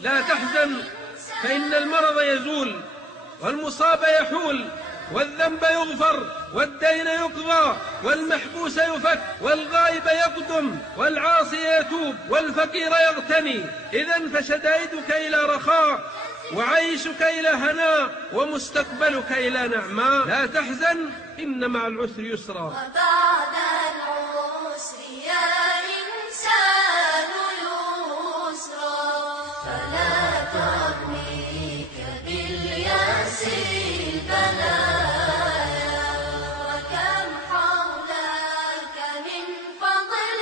لا تحزن فإن المرض يزول، والمصاب يحول، والذنب يغفر، والدين يقضى، والمحبوس يفك، والغائب يقدم، والعاصي يتوب، والفقير يغتني. إذن فشدائدك إلى رخاء، وعيشك إلى هناء، ومستقبلك إلى نعماء. لا تحزن إن مع العسر يسرا. وبعد العسر يا إنسان يسرا، فلا تغنيك بالياس البلايا. وكم حولك من فضل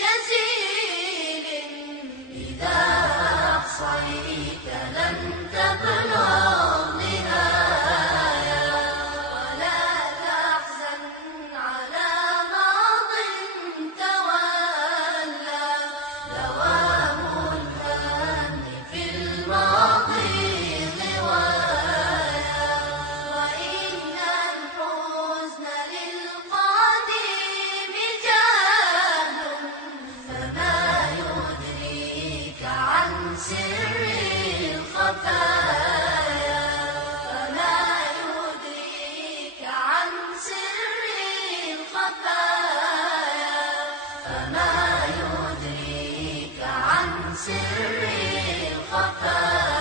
جزيل، إذا أحصيت لن تبلغ نهاية. ولا تحزن على ماض تولى، دوام الهم في الماضي غواية. وإن الحزن للقديم جهل، فما يدريك عن سر الخفايا. فما يدريك عن سر الخفايا. فما يدريك عن سر الخفايا.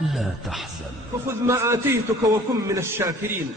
لا تحزن. فخذ ما آتيتك وكن من الشاكرين.